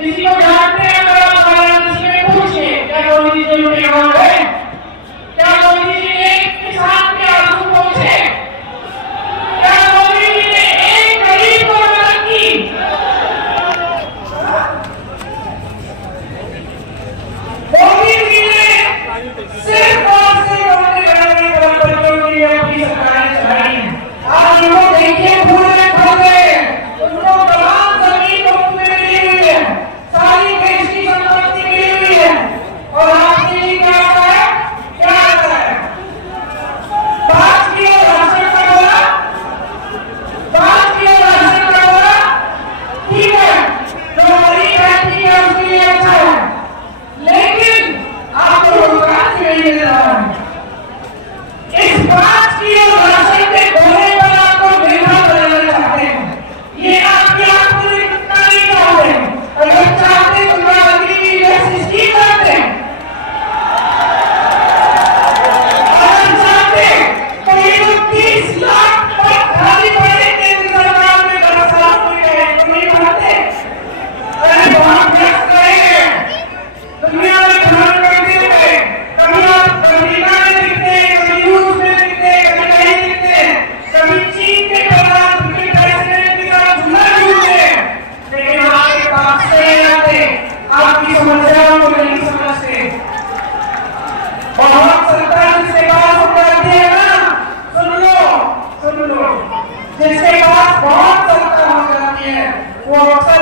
किसी को जानते हैं अगर आप वाराणसी में पूछिए क्या मोदी जी उनके गाँव गए? क्या मोदी जी ने एक किसान के आंसू पोंछे? क्या मोदी जी ने एक गरीब को मदद की? मोदी जी ने सिर्फ और सिर्फ अपने घर में करोड़पतियों के लिए अपनी सरकारें चलाई हैं। आज उनको देखिए पूरे खोले, उनको तमाम जमीन मुफ्त में मिली हुई है, सारी देश की संपत्ति मिली हुई है, और आपके लिए क्या आता है? क्या आता है? 5 किलो राशन का बोला, 5 किलो राशन का बोला, ठीक है, जो गरीब व्यक्ति है उसके लिए अच्छा है, लेकिन आपको रोजगार नहीं मिल रहा है। इस 5 किलो राशन के गोले पर आपको बेघर बनाना चाहते हैं। ये आपकी आंखों में कितना नहीं चाहते। अगर चाहते तो नागरिक जैसी स्कीम करते, अगर चाहते तो ये 30 लाख पद खाली पड़े केंद्र सरकार में 10 साल हो गए तो नहीं बढ़ते। अरे बहुत व्यस्त रहे दुनिया में खान करते हुए, कभी आप अमेरिका में दिखते हैं, कभी रूस में दिखते हैं, कभी कहीं दिखते हैं, कभी चीन के प्रधानमंत्री प्रेसिडेंट के साथ झूला झूलते हैं, लेकिन आपके पास से नहीं आते, आपकी समस्याओं को नहीं समझते। बहुत सरकार जिसके पास उपलब्धि है ना, सुन लो, जिसके पास बहुत सत्ता हो जाती है वो अक्सर